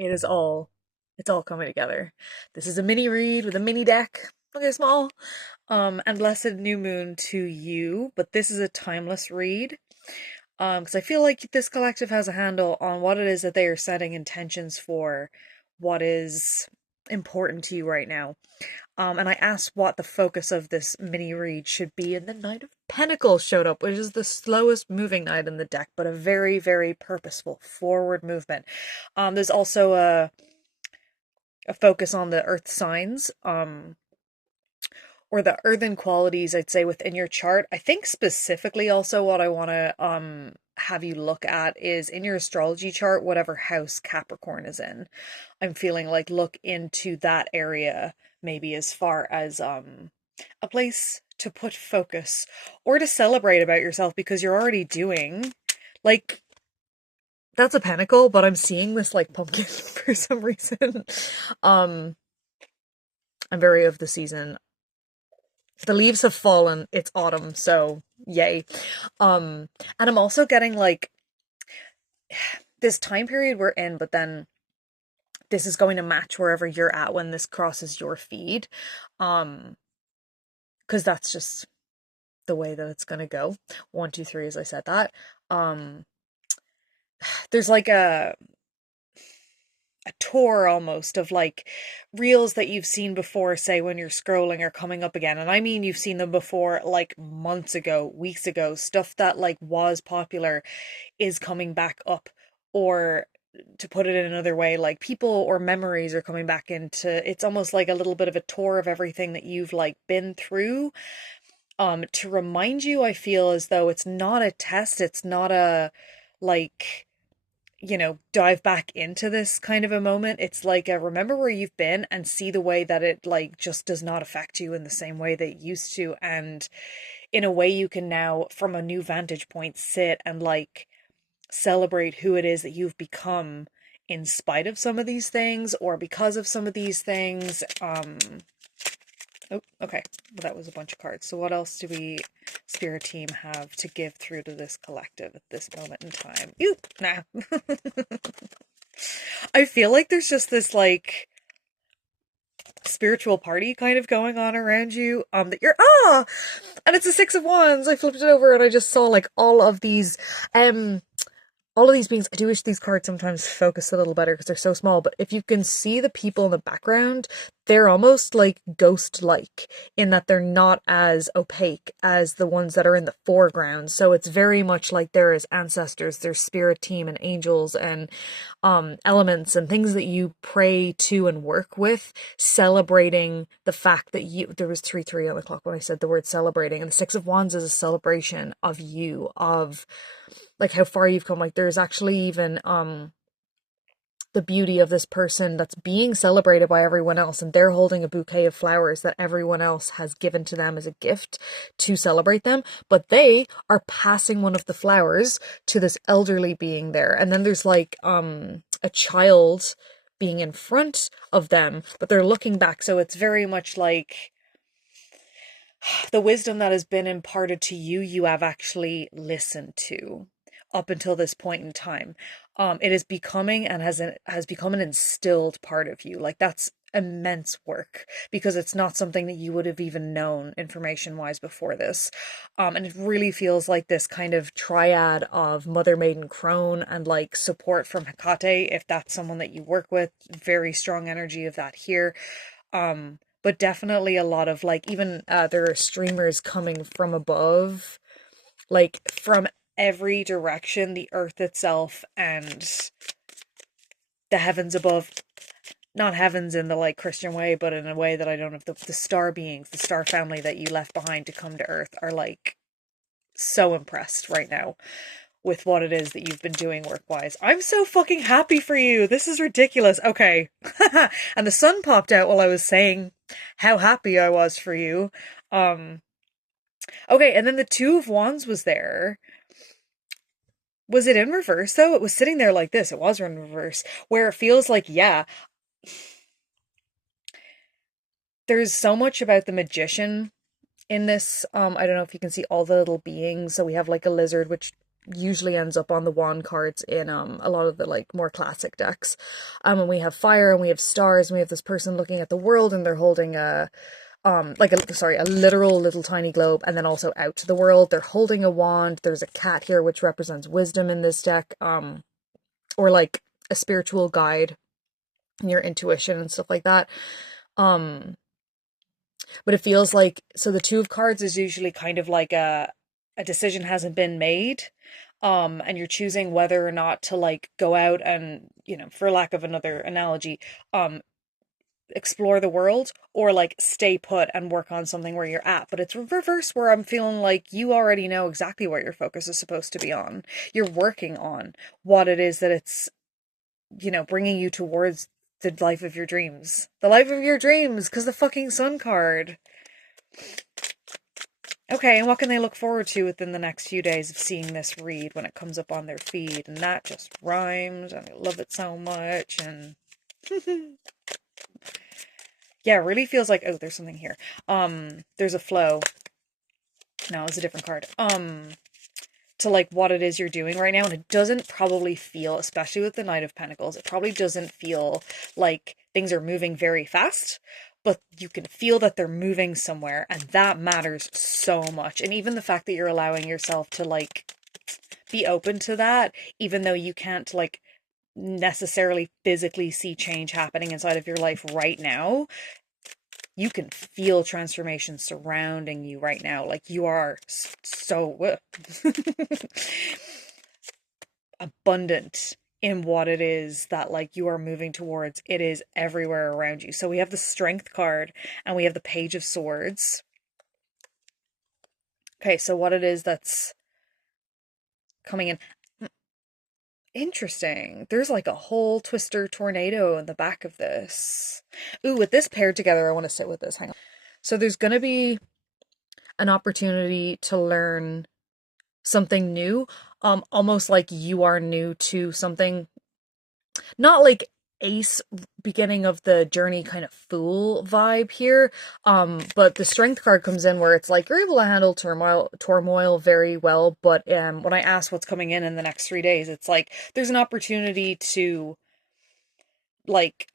It is all, it's all coming together. This is a mini read with a mini deck. Look how small. And Blessed New Moon to you, but this is a timeless read. Because I feel like this collective has a handle on what it is that they are setting intentions for, what is important to you right now. And I asked what the focus of this mini read should be, and the Knight of Pentacles showed up, which is the slowest moving knight in the deck, but a very, very purposeful forward movement. There's also a focus on the earth signs, or the earthen qualities, I'd say, within your chart. I think specifically also what I want to have you look at is in your astrology chart, whatever house Capricorn is in. I'm feeling like look into that area maybe as far as a place to put focus or to celebrate about yourself, because you're already doing like, that's a pentacle, but I'm seeing this like pumpkin for some reason. I'm very of the season. The leaves have fallen, it's autumn, so yay. And I'm also getting like this time period we're in, but then this is going to match wherever you're at when this crosses your feed. Because that's just the way that it's gonna go. 1, 2, 3, as I said that. There's like a tour almost of like reels that you've seen before, say when you're scrolling, are coming up again. And I mean, you've seen them before like months ago, weeks ago. Stuff that like was popular is coming back up. Or to put it in another way, like people or memories are coming back into, it's almost like a little bit of a tour of everything that you've like been through, to remind you. I feel as though it's not a test, it's not a like, dive back into this kind of a moment. It's like a remember where you've been and see the way that it like just does not affect you in the same way that it used to. And in a way you can now, from a new vantage point, sit and like celebrate who it is that you've become in spite of some of these things or because of some of these things. Oh, okay. Well, that was a bunch of cards. So what else do we, Spirit Team, have to give through to this collective at this moment in time? Oop, nah. I feel like there's just this like spiritual party kind of going on around you, that you're and it's a Six of Wands. I flipped it over and I just saw like all of these beings. I do wish these cards sometimes focus a little better because they're so small, but if you can see the people in the background, they're almost like ghost-like in that they're not as opaque as the ones that are in the foreground. So it's very much like there is ancestors, there's spirit team and angels and elements and things that you pray to and work with, celebrating the fact that there was 3-3 on the clock when I said the word celebrating, and the Six of Wands is a celebration of you, of like how far you've come. Like there's actually even the beauty of this person that's being celebrated by everyone else, and they're holding a bouquet of flowers that everyone else has given to them as a gift to celebrate them, but they are passing one of the flowers to this elderly being there. And then there's like a child being in front of them, but they're looking back. So it's very much like the wisdom that has been imparted to you, you have actually listened to up until this point in time. It is becoming and has become an instilled part of you. Like that's immense work, because it's not something that you would have even known information wise before this. And it really feels like this kind of triad of Mother, Maiden, Crone, and like support from Hecate, if that's someone that you work with. Very strong energy of that here. But definitely a lot of like, even there are streamers coming from above, like from every direction, the earth itself and the heavens above. Not heavens in the like Christian way, but in a way that I don't know, the star beings, the star family that you left behind to come to earth, are like so impressed right now with what it is that you've been doing work-wise. I'm so fucking happy for you. This is ridiculous. Okay. And the sun popped out while I was saying how happy I was for you. Okay, and then the Two of Wands was there. Was it in reverse, though? It was sitting there like this. It was in reverse, where it feels like, yeah, there's so much about the magician in this. I don't know if you can see all the little beings. So we have like a lizard, which usually ends up on the wand cards in a lot of the like more classic decks. And we have fire and we have stars and we have this person looking at the world and they're holding a a literal little tiny globe, and then also out to the world they're holding a wand. There's a cat here which represents wisdom in this deck, or like a spiritual guide, your intuition and stuff like that. But it feels like, so the two of cards is usually kind of like a decision hasn't been made, and you're choosing whether or not to like go out and, for lack of another analogy, explore the world, or like stay put and work on something where you're at. But it's reverse, where I'm feeling like you already know exactly what your focus is supposed to be on. You're working on what it is that it's, bringing you towards the life of your dreams. The life of your dreams, because the fucking sun card. Okay, and what can they look forward to within the next few days of seeing this read when it comes up on their feed? And that just rhymes, and I love it so much, and yeah, it really feels like, oh, there's something here. There's a flow. No, it's a different card. To like what it is you're doing right now, and it doesn't probably feel, especially with the Knight of Pentacles, it probably doesn't feel like things are moving very fast, but you can feel that they're moving somewhere, and that matters so much. And even the fact that you're allowing yourself to like be open to that, even though you can't like necessarily physically see change happening inside of your life right now, you can feel transformation surrounding you right now. Like you are so abundant in what it is that like you are moving towards. It is everywhere around you. So we have the Strength card and we have the Page of Swords. Okay, so what it is that's coming in. Interesting. There's like a whole twister tornado in the back of this. Ooh, with this paired together, I want to sit with this. Hang on. So there's going to be an opportunity to learn something new, almost like you are new to something. Not like Ace beginning of the journey kind of fool vibe here, but the Strength card comes in where it's like you're able to handle turmoil very well, but when I ask what's coming in the next 3 days, it's like there's an opportunity to like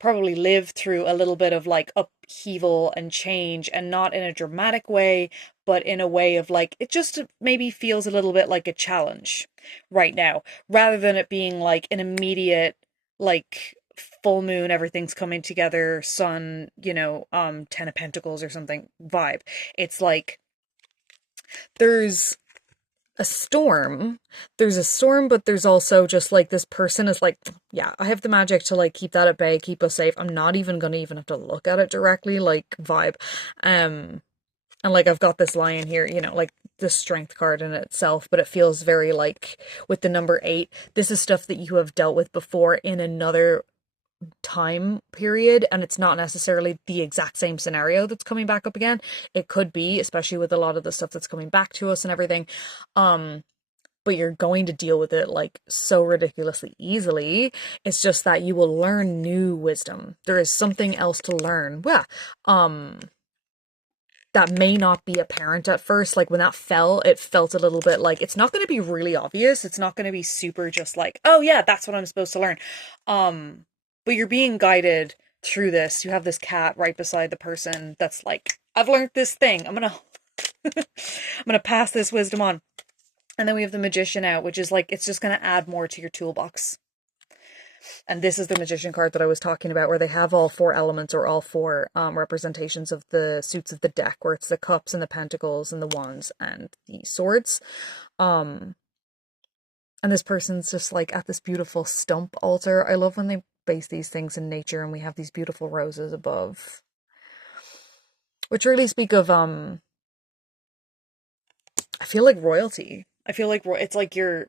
probably live through a little bit of like upheaval and change, and not in a dramatic way, but in a way of like, it just maybe feels a little bit like a challenge right now, rather than it being like an immediate, like full moon, everything's coming together, sun, 10 of Pentacles or something vibe. It's like there's a storm. There's a storm, but there's also just like this person is like, yeah, I have the magic to like keep that at bay, keep us safe. I'm not even gonna even have to look at it directly, like vibe. And like I've got this lion here, like the Strength card in itself, but it feels very like with the number 8, this is stuff that you have dealt with before in another time period, and it's not necessarily the exact same scenario that's coming back up again. It could be, especially with a lot of the stuff that's coming back to us and everything. But you're going to deal with it like so ridiculously easily. It's just that you will learn new wisdom. There is something else to learn. Yeah. That may not be apparent at first. Like when that fell, it felt a little bit like it's not going to be really obvious. It's not going to be super just like, oh yeah, that's what I'm supposed to learn. But you're being guided through this. You have this cat right beside the person that's like, I've learned this thing. I'm gonna pass this wisdom on. And then we have the Magician out, which is like, it's just gonna add more to your toolbox. And this is the Magician card that I was talking about, where they have all 4 elements, or all 4 representations of the suits of the deck, where it's the cups and the pentacles and the wands and the swords. And this person's just like at this beautiful stump altar. I love when they base these things in nature and we have these beautiful roses above, which really speak of I feel like royalty. I feel like it's like you're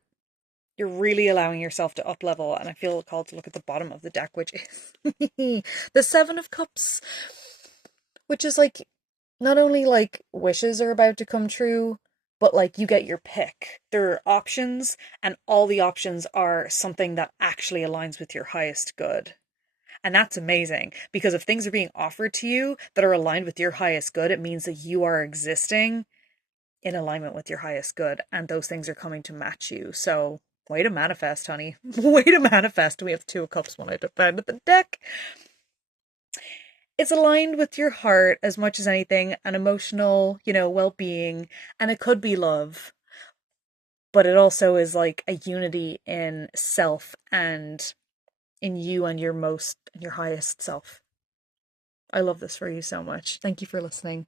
really allowing yourself to up level, and I feel called to look at the bottom of the deck, which is the 7 of Cups, which is like not only like wishes are about to come true, but like you get your pick. There are options, and all the options are something that actually aligns with your highest good. And that's amazing, because if things are being offered to you that are aligned with your highest good, it means that you are existing in alignment with your highest good, and those things are coming to match you. So, way to manifest, honey. Way to manifest. We have the Two of Cups when I defended the deck. It's aligned with your heart as much as anything, and emotional, well-being, and it could be love, but it also is like a unity in self and in you and your highest self. I love this for you so much. Thank you for listening.